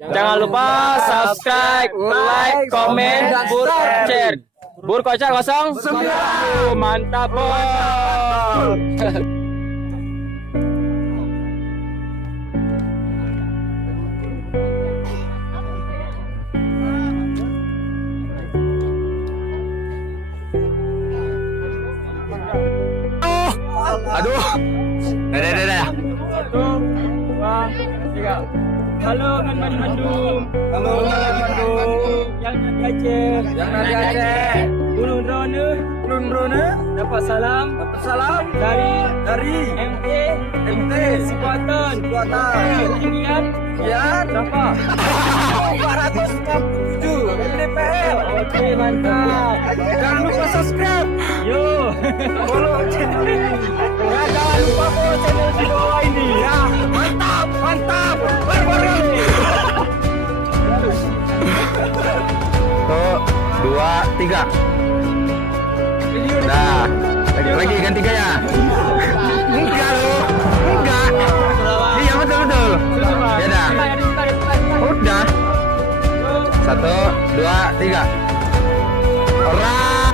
Jangan lupa subscribe, like, komen, share. Bur kocak 09. Mantap, Bor. Aduh. Dah. 1, 2, 3. Halo Mandi Mandum. Halo Bandung. Yang nanti Aceh. Yang nanti Aceh. Ulun Rona. Dapat salam dari MT Sekuatan. Ketinggian Kian berapa? 467 mdpl. Oke, mantap. Jangan lupa subscribe. Yo. Follow channel ini. Ya, jangan lupa follow channel di bawah ini. Ya, mantap. Barbar. Tuh, 2, 3. Dah. Lagi ganti gaya. Enggak loh. Enggak. Iya betul. Ya dah. Udah. 1, 2, 3. Orang.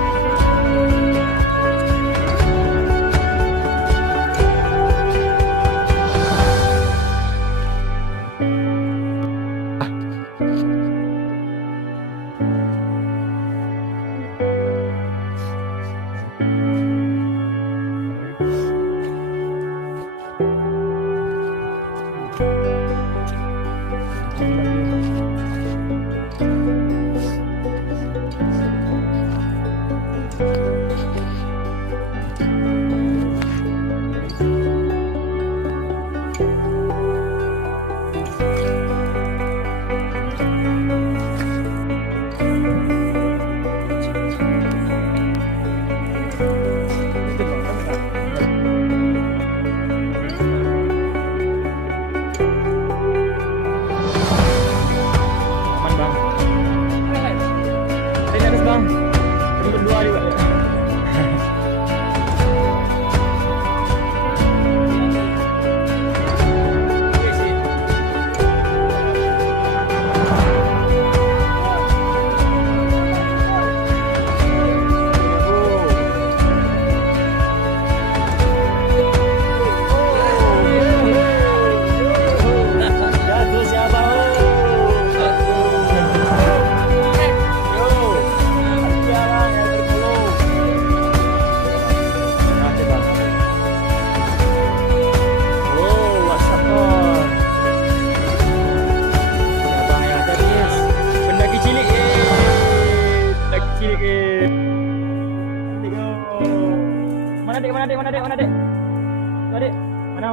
Bang. Ini berdua juga ya.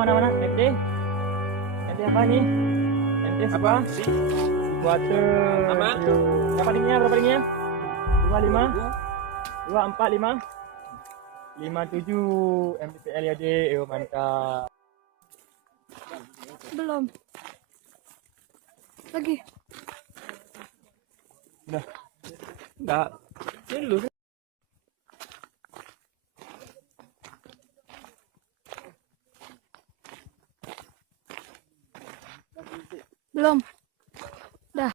Mana MD apa nih? MD apa? Water. Berapa ringnya? 25 245 57 mdpl ya dek. Yo mantap. Belum. Lagi. Udah. Enggak. Ini dulu. Belum. Dah.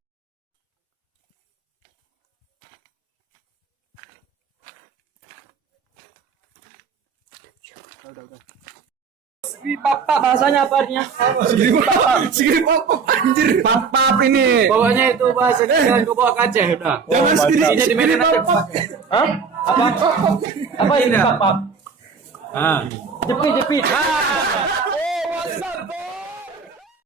Segini papa bahasanya apa artinya? Segini pop anjir. Papap ini. Pokoknya itu bahasa jangan kau bawa ke Aceh udah. Jangan segini. Jadi Medan aja. Hah? Apa ini papa? Ah. Jepit.